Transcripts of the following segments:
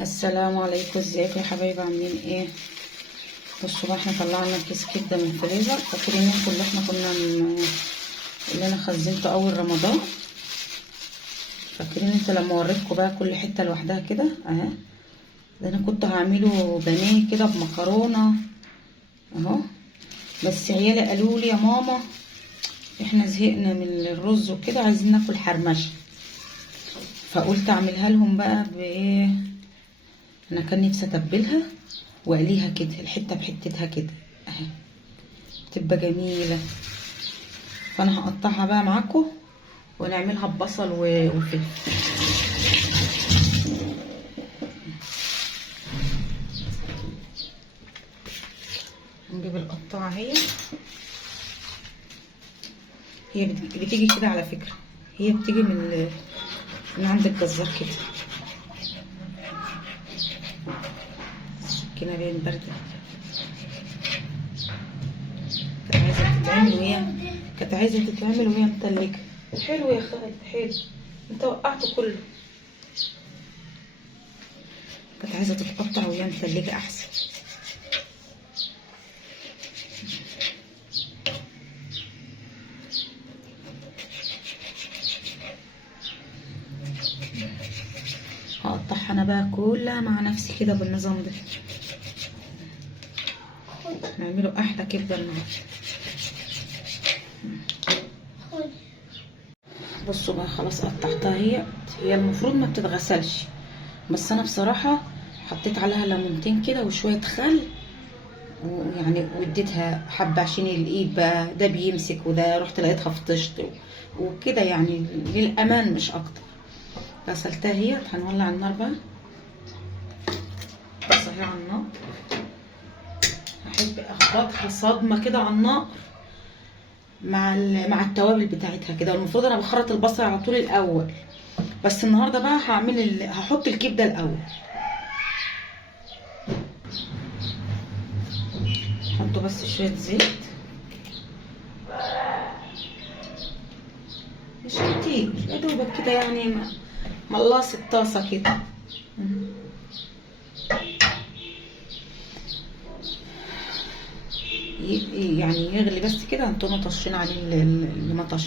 السلام عليكم، ازيكم يا حبايبي؟ عاملين ايه؟ بصوا بقى، احنا طلعنا كيس كبده من الفريزر. فاكرين انتوا اللي احنا اللي انا خزنته اول رمضان؟ فاكرين انتوا لما وريتكم بقى كل حته لوحدها كده اهي؟ ده انا كنت هعمله بانيه كده بمكرونه اهو، بس عيالي قالوا لي يا ماما احنا زهقنا من الرز وكده، عايزين ناكل حرمشه. فقلت اعملها لهم بقى بايه. انا كان نفسي اتبلها واقليها كده الحته بحتتها كده اهي، تبقى جميله. فانا هقطعها بقى معاكم ونعملها ببصل وفلفل. نجيب القطاعه هي بتيجي كده على فكره، هي بتيجي من عند الجزار كده. السكينه باين بارده، كانت عايزه تتعمل وهي متلجه. حلو يا خالد، حلو، انت وقعته كله. كانت عايزه تتقطع وهي متلجه احسن. هقطعها انا بقى كلها مع نفسي كده بالنظام ده، نعمله احلى كبده النهارده. بصوا بقى، خلاص قطعتها. هي المفروض ما بتتغسلش، بس انا بصراحه حطيت عليها ليمونتين كده وشويه خل، ويعني واديتها حبه عشان الايد بقى ده بيمسك، وده رحت لقيتها فطشت وكده، يعني للامان مش اكتر. غسلتها هنولع النار بقى. بس على النار، هحب اخبطها صدمه كده على النار مع التوابل بتاعتها كده. المفروض انا بخرط البصل على طول الاول، بس النهارده بقى هحط الكبده الاول. حطوا بس شويه زيت، مش كتير، يا دوبك كده يعني ملاص الطاسه كده. يعني يغلي بس كده، انتوا طشين عليه اللي ما طش.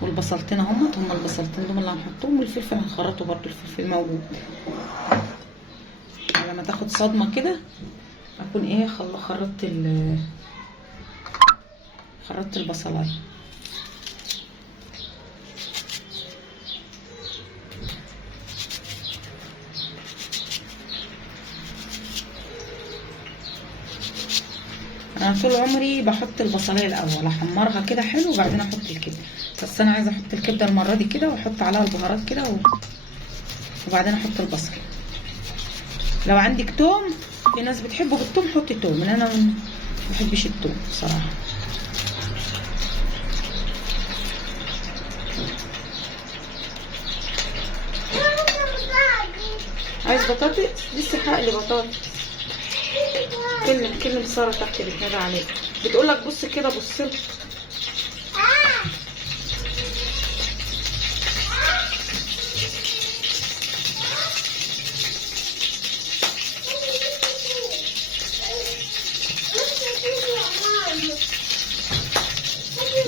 والبصلتين هم البصلتين دول اللي هنحطهم، والفلفل هنخرطه برضو، الفلفل موجود. لما تاخد صدمه كده اكون ايه خرطت البصلايه. انا طول عمري بحط البصلايه الاول، احمرها كده حلو وبعدين احط الكبده. بس انا عايزه احط الكبده المره دي كده واحط عليها البهارات كده وبعدين احط البصل. لو عندك توم، في ناس بتحبه بالثوم حطي توم، انا ما بحبش الثوم بصراحه. عايز بطاطس؟ لسه هقلي بطاطس. كلم ساره تحت بتنادى عليك، بتقول لك بص كده، بص لها.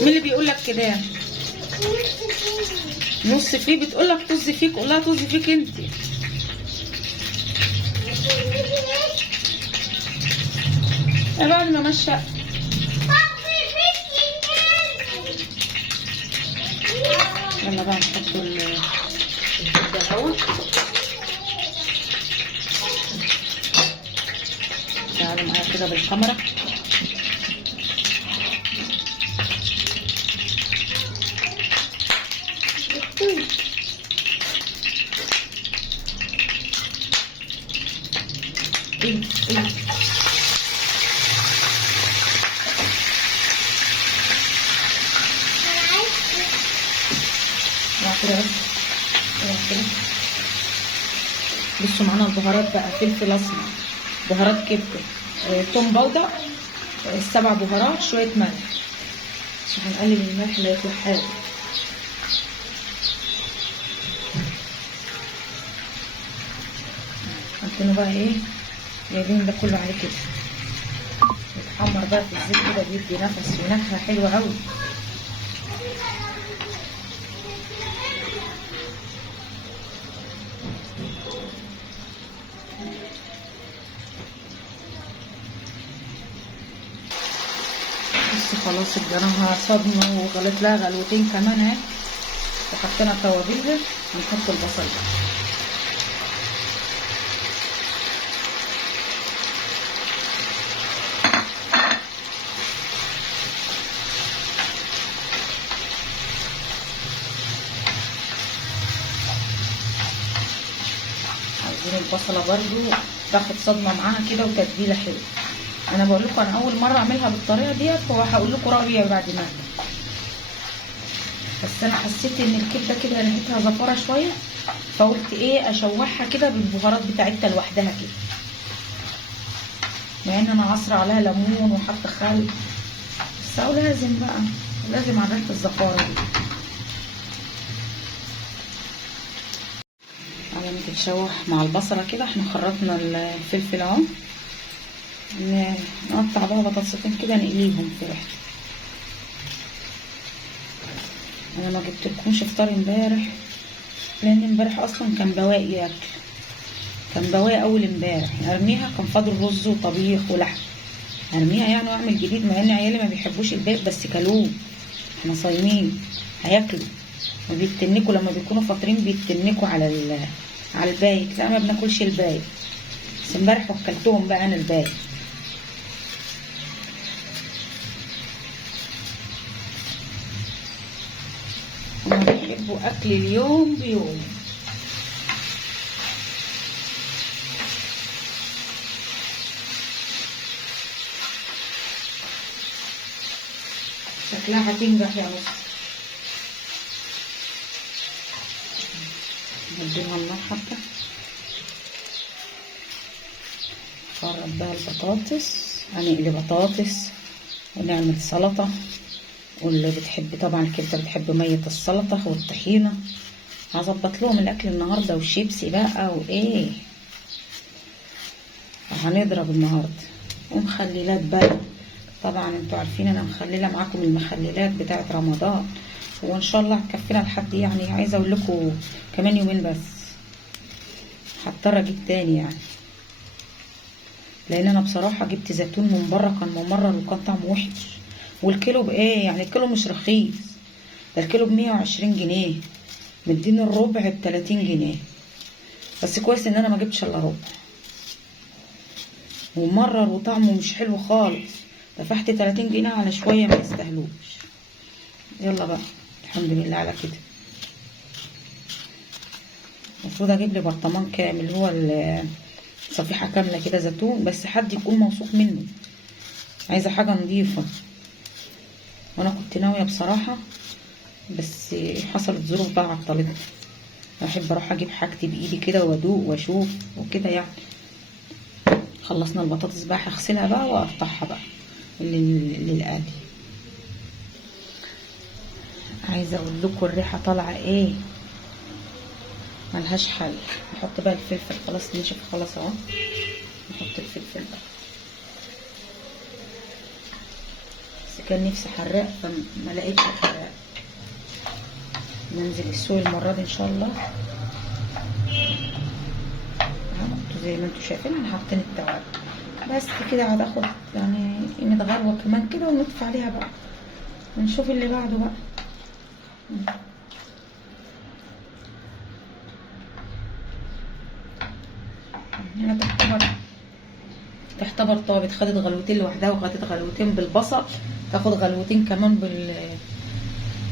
مين اللي بيقول لك كده؟ نص فيه؟ بتقول لك طز فيك، قول لها طز فيك انت. بعد ما مشى يلا بقى نحط الكبده اهو. تعالوا معايا كده بالكاميرا. ايه كده. بصوا معانا البهارات بقى: فلفل اسمر، بهارات كبده، توم باودر، 7 بهارات، شويه ملح. عشان هنقلب الملح لا يطلع حاجه. هنكونوا بقى ايه جايبين ده كله عليه كده يتحمر بقى في الزيت كده، بيدي نفس ونكهه حلوه قوي. بس خلاص اديناها صدمه وغلت لها غلوتين كمان اهي، وحطينا توابلها. هنحط البصل بقى. عايزين البصله برضو تاخد صدمه معاها كده وتتبيله حلوه. انا بقول لكم انا اول مره اعملها بالطريقه ديت، وهقول لكم رايي بعد ما أعمل. بس انا حسيت ان الكبده كده ريحتها زفاره شويه، فقلت ايه اشوحها كده بالبهارات بتاعتها لوحدها كده، مع ان انا عصره عليها ليمون وحط خل، بس اهو لازم بقى لازم على ريحه الزفاره دي. على ما تتشوح مع البصله كده احنا خرطنا الفلفل اهو، نقطع بقى بطاطستين كده نقليهم في ريحته. انا ما جبتلكمش فطار امبارح لان امبارح اصلا كان بواقي اكل، كان بواقي اول امبارح ارميها، كان فاضل رز وطبيخ ولحم ارميها يعني واعمل جديد، مع ان عيالي ما بيحبوش الباقي بس كلوه، احنا صايمين هياكلوا، وبيتنكوا لما بيكونوا فاطرين بيتنكوا على الباقي، لا ما بناكلش الباقي، بس امبارح وكلتهم بقى انا الباقي. هما بيحبوا اكل اليوم بيوم. شكلها هتنجح يا نص. نديلها النار حتى. نقرب بقى البطاطس، هنقلي بطاطس ونعمل سلطة، واللي بتحب طبعا الكبده بتحب ميه السلطه والطحينه. هظبط لهم الاكل النهارده والشيبسي بقى وايه، هنضرب النهارده. ومخللات بقى، طبعا انتوا عارفين انا مخلله معاكم المخللات بتاعه رمضان، وان شاء الله هتكفينا لحد يعني عايزه اقول لكم كمان يومين بس، هضطر اجيب تاني يعني، لان انا بصراحه جبت زيتون من بره كان ممرر وكان طعمه وحش، والكيلو بايه يعني، الكيلو مش رخيص، ده الكيلو ب120 جنيه، مديني الربع ب30 جنيه، بس كويس ان انا ما جبتش الا ربع، ومرر وطعمه مش حلو خالص، دفعت 30 جنيه على شويه ما يستاهلوش. يلا بقى الحمد لله على كده. المفروض اجيب لي برطمان كامل، هو صفيحه كامله كده زيتون، بس حد يكون موثوق منه، عايزه حاجه نظيفه، وانا كنت ناويه بصراحه، بس حصلت ظروف بقى عطلتني، بحب اروح اجيب حاجتي بايدي كده وادوق واشوف وكده يعني. خلصنا البطاطس بقى، هغسلها بقى واقطعها بقى للقلي. عايزه اقول لكم الريحه طالعه ايه ملهاش حل. نحط بقى الفلفل، خلاص نشف خلاص اهو، نحط الفلفل بقى، بس كان نفسي حراق فما لقيتش حراق، ننزل السوق المره دي ان شاء الله. زي ما انتوا شايفين انا حاطين التوابل بس كده، هتاخد يعني قيمه غلوه كمان كده ونطفي عليها بقى ونشوف اللي بعده بقى. هنا تعتبر طابت، خدت غلوتين لوحدها وخدت غلوتين بالبصل، تاخد غلوتين كمان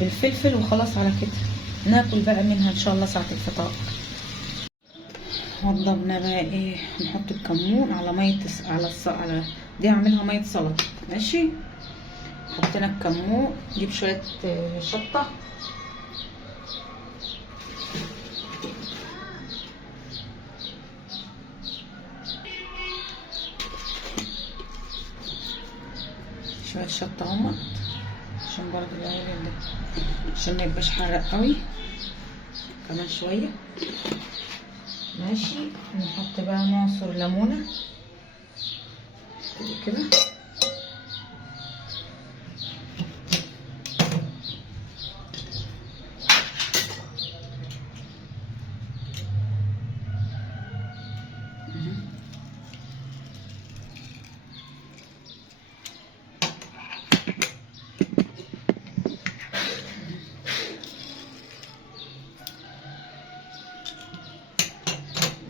بالفلفل، وخلاص على كده ناكل بقى منها ان شاء الله ساعه الفطار. وضبنا بقى ايه، نحط الكمون على ميه على دي هعملها ميه سلطه ماشي. حطينا الكمون، نجيب شويه شطه، شويه شطه اهمت عشان برضه العيال ده عشان ما يبقاش حرق قوي، كمان شويه ماشي. نحط بقى نعصر ليمونه كده.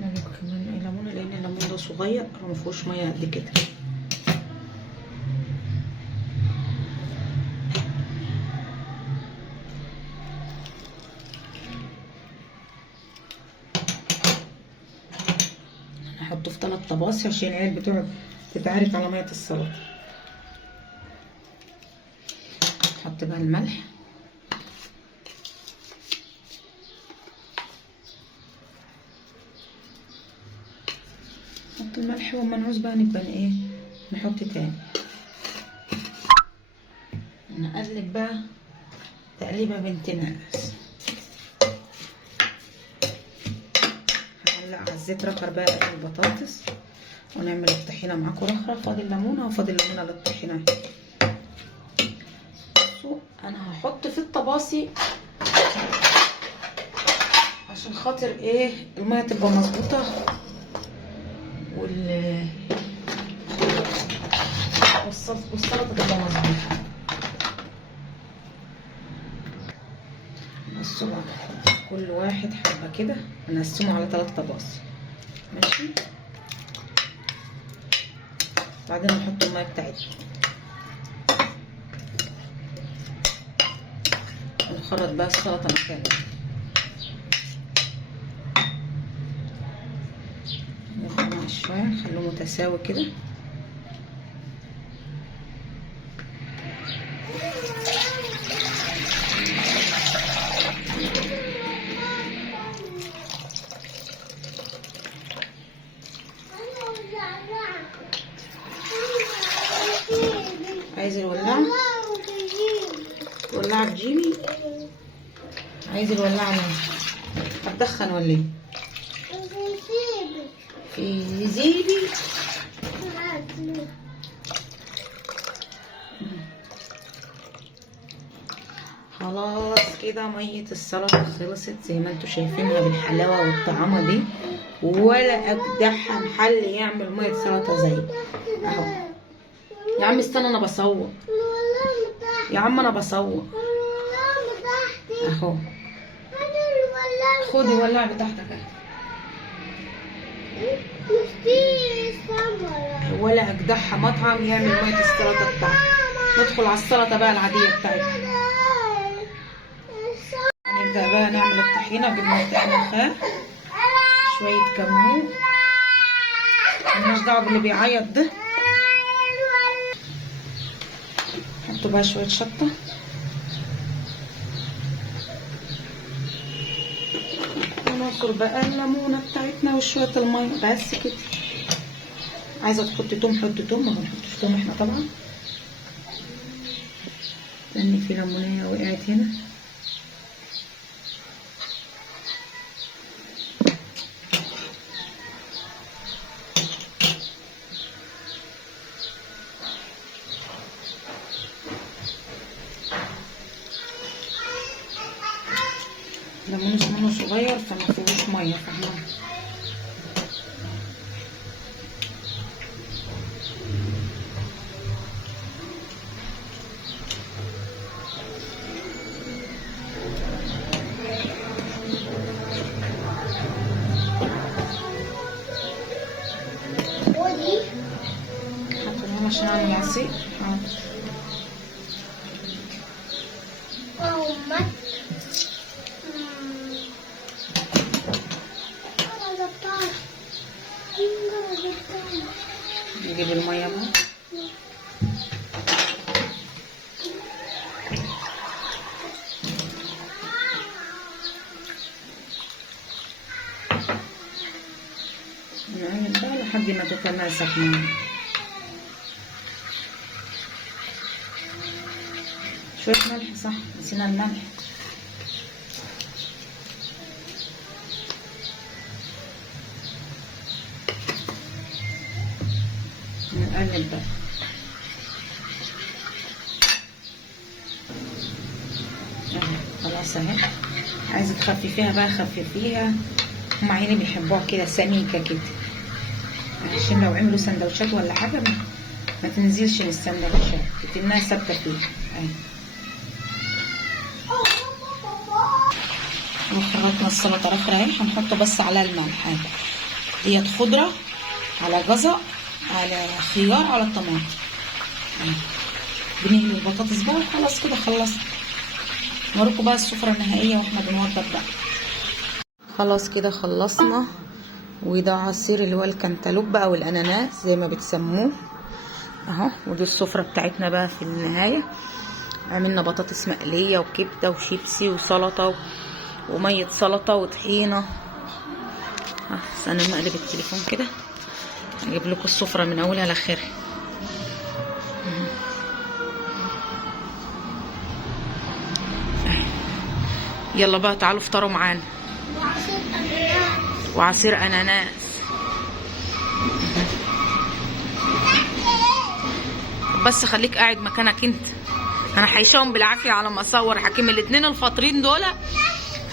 نجيب كمان ليمونه لان الليمون ده صغير ومفيهوش ميه قد كده. هحطه في 3 طباص عشان العيال بتوع تتعارك على ميه السلطه. نحط بقى الملح. نحط الملح وما نعوز بقى نبقى ايه نحط تاني. نقلب بقى تقليبه بنت ناس. هنولع على الزيت رخر بقى قبل البطاطس ونعمل الطحينه معاكم رخره. فاضل ليمونه وفاضل ليمونه للطحينه. بصوا انا هحط في الطباسي عشان خاطر ايه الميه تبقى مظبوطه والسلطه تبقى مظبوطه. بصوا بقى كل واحد حبه كده نقسمه على 3 طباصي. ماشي. بعدين نحط الميه بتاعتنا ونخرط بقى السلطه مكانها. نرفع شويه نخليه متساوي كده. عايز الولاعة؟ الولاعة تجيبي؟ عايز الولاعة مني؟ هتدخن ولا ايه؟ في زيبي. خلاص كده مية السلطة خلصت زي ما انتوا شايفينها بالحلاوة والطعامة دي. ولا اجدعها محل يعمل مية سلطة زي اهو. يا عم استنى انا بصور. يا عم انا بصور اهو. خدي الولاعة بتاعتك اهي. ولا اجدعها مطعم يعمل مية السلطة بتاعته. ندخل على السلطة بقى العادية بتاعتنا. هنبدأ بقى نعمل الطحينة. جبنا الطحينة خام شوية كمون. مالناش دعوة باللي بيعيط ده. نحط بقى شوية شطة. ونعصر بقى الليمونة بتاعتنا وشوية المية بس كده. عايزة تحط توم حط توم. ما بنحطش توم احنا طبعا لأن في ليمونية وقعت هنا. ليمون زمانه صغير فما فيهوش ميه. فاهمه؟ حطيناها عشان اعمل عصير. نجيب الميه بقى. نعمل بقى لحد ما تتماسك معانا. شويه ملح. صح نسينا الملح. قلب بقى. خلاص اهي. عايزه تخففيها بقى خففيها. هم عيني بيحبوها كده سميكه كده، عشان لو عملوا سندوتشات ولا حاجه ما تنزلش من السندوتشات، تتنها ثابته فيها اهي. وخرجنا السلطه الاخرى اهي. هنحط بس على الملح اهي، ديت خضره على جزر على خيار على طماطم اهي. بنقلي البطاطس بقى وخلاص كده خلصنا. نوريكم بقى السفره النهائيه واحنا بنوضب بقى. خلاص كده خلصنا. وده عصير اللي هو الكنتالوب بقى والاناناس زي ما بتسموه اهو. ودي السفره بتاعتنا بقى في النهايه. عملنا بطاطس مقليه وكبده وشيبسي وسلطه وميه سلطه وطحينه. انا مقلب التليفون كده اجيب لكم السفره من اولها لاخرها. يلا بقى تعالوا افطروا معانا. وعصير اناناس. بس خليك قاعد مكانك انت، انا حيشاهم بالعافيه على ما اصور. حكيم الاتنين الفاطرين دول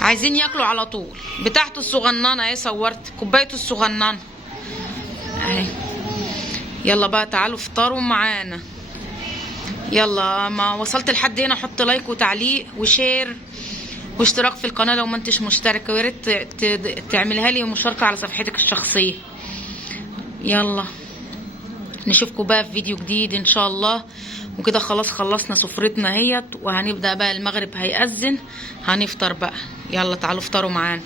عايزين ياكلوا على طول. بتاعته الصغننه اهي، صورت كوبايته الصغننه اهي. يلا بقى تعالوا افطروا معانا. يلا ما وصلت لحد هنا حط لايك وتعليق وشير واشتراك في القناه لو ما انتش مشترك، ويا ريت تعملها لي مشاركه على صفحتك الشخصيه. يلا نشوفكم بقى في فيديو جديد ان شاء الله. وكده خلاص خلصنا سفرتنا اهيت، وهنبدا بقى المغرب هيأذن هنفطر بقى. يلا تعالوا افطروا معانا.